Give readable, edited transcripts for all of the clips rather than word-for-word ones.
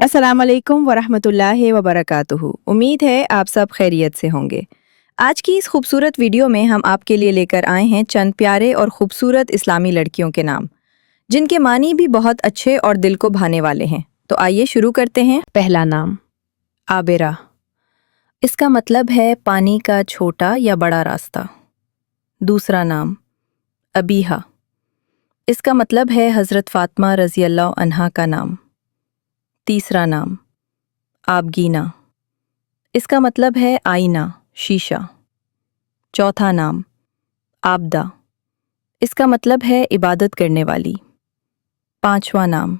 अस्सलाम वालेकुम वरहमतुल्लाहि वबरकातुहू। उम्मीद है आप सब खैरियत से होंगे। आज की इस खूबसूरत वीडियो में हम आपके लिए लेकर आए हैं चंद प्यारे और खूबसूरत इस्लामी लड़कियों के नाम, जिनके मानी भी बहुत अच्छे और दिल को भाने वाले हैं। तो आइए शुरू करते हैं। पहला नाम आबिरा। इसका मतलब है पानी का छोटा या बड़ा रास्ता। दूसरा नाम अबीहा। इसका मतलब है हज़रत फ़ातिमा रज़ी अल्लाह अन्हा का नाम। तीसरा नाम आबगीना। इसका मतलब है आईना, शीशा। चौथा नाम आबदा। इसका मतलब है इबादत करने वाली। पांचवा नाम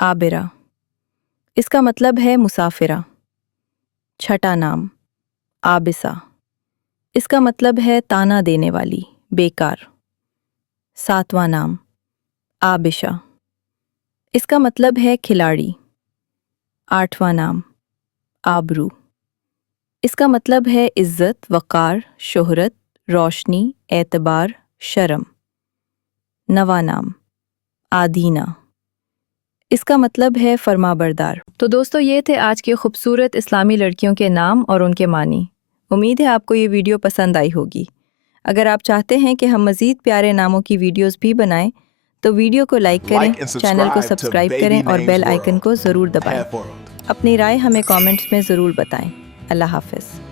आबिरा। इसका मतलब है मुसाफिरा। छठा नाम आबिसा। इसका मतलब है ताना देने वाली, बेकार। सातवां नाम आबिशा। इसका मतलब है खिलाड़ी। आठवां नाम आबरू। इसका मतलब है इज्जत, वक़ार, शोहरत, रोशनी, एतबार, शर्म। नवा नाम आदीना। इसका मतलब है फरमाबरदार। तो दोस्तों, ये थे आज के खूबसूरत इस्लामी लड़कियों के नाम और उनके मानी। उम्मीद है आपको ये वीडियो पसंद आई होगी। अगर आप चाहते हैं कि हम मज़ीद प्यारे नामों की वीडियोस भी बनाएं, तो वीडियो को लाइक करें, चैनल को सब्सक्राइब करें और बेल आइकन को ज़रूर दबाएं। अपनी राय हमें कमेंट्स में ज़रूर बताएं। अल्लाह हाफ़िज़।